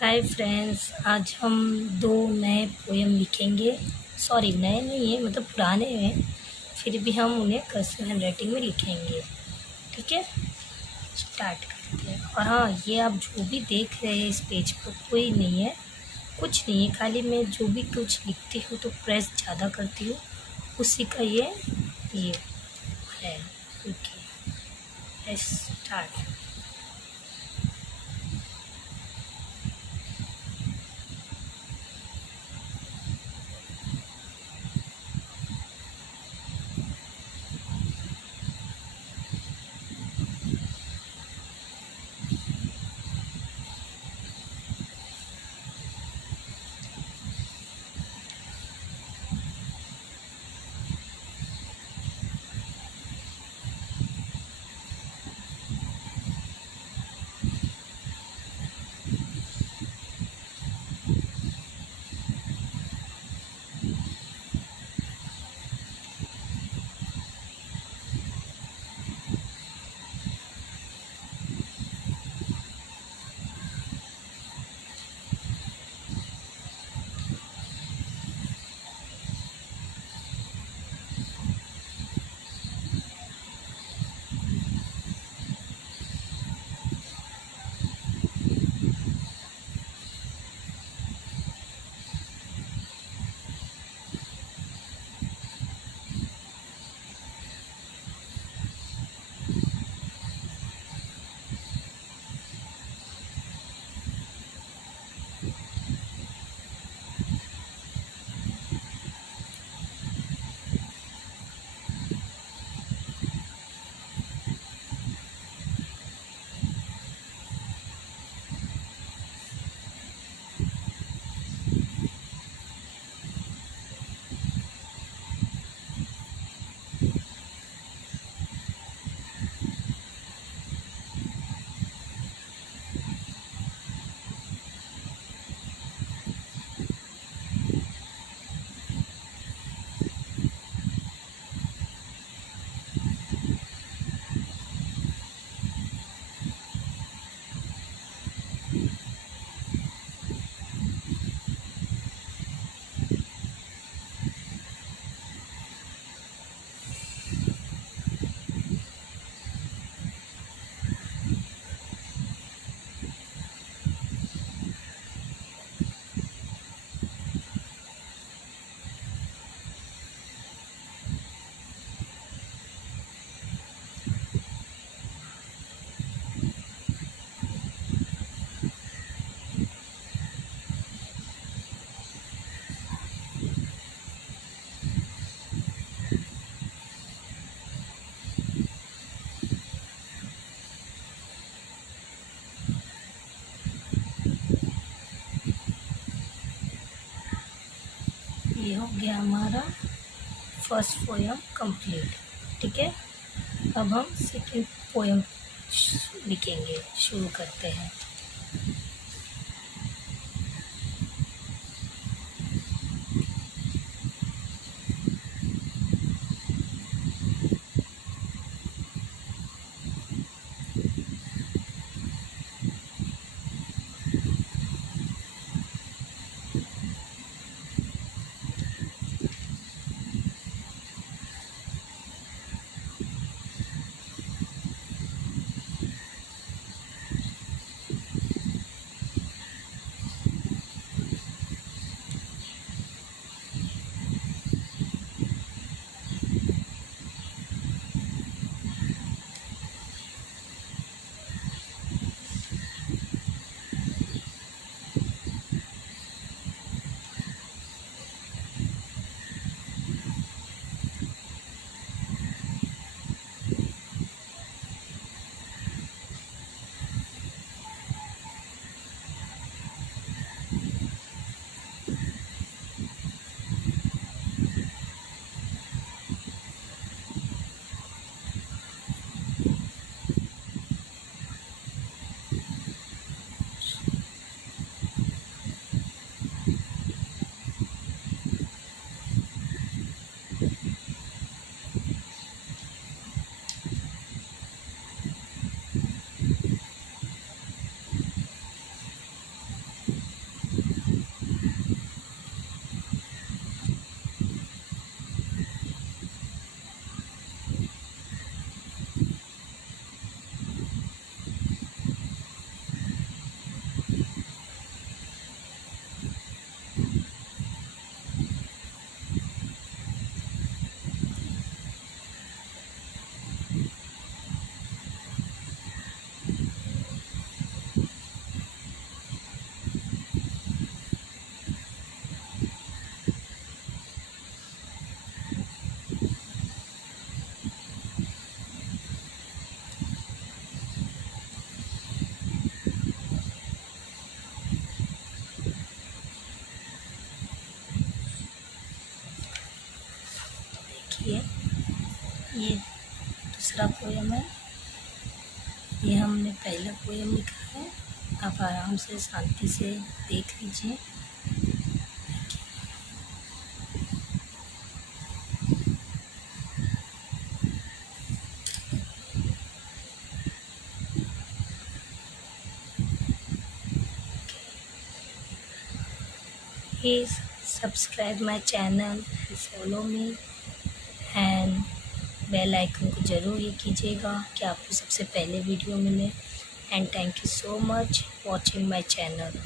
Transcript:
Hi friends, आज हम दो नए पोएम लिखेंगे। सॉरी, नए नहीं है, मतलब पुराने हैं, फिर भी हम उन्हें कर्सिव हैंडराइटिंग में लिखेंगे। ठीक है, स्टार्ट करते हैं। और हाँ, ये आप जो भी देख रहे हैं इस पेज पर कोई नहीं है, कुछ नहीं है, खाली मैं जो भी कुछ लिखती हूँ तो प्रेस ज़्यादा करती हूँ, उसी का ये है। Okay, start. ये हो गया हमारा फर्स्ट पोएम कंप्लीट। ठीक है, अब हम सेकंड पोएम लिखेंगे, शुरू करते हैं। दूसरा पोयम है, ये हमने पहला पोयम लिखा है। आप आराम से शांति से देख लीजिए। Please subscribe my channel and follow me and bell icon को ज़रूर ये कीजिएगा कि आपको सबसे पहले वीडियो मिले। And thank you so much watching my channel.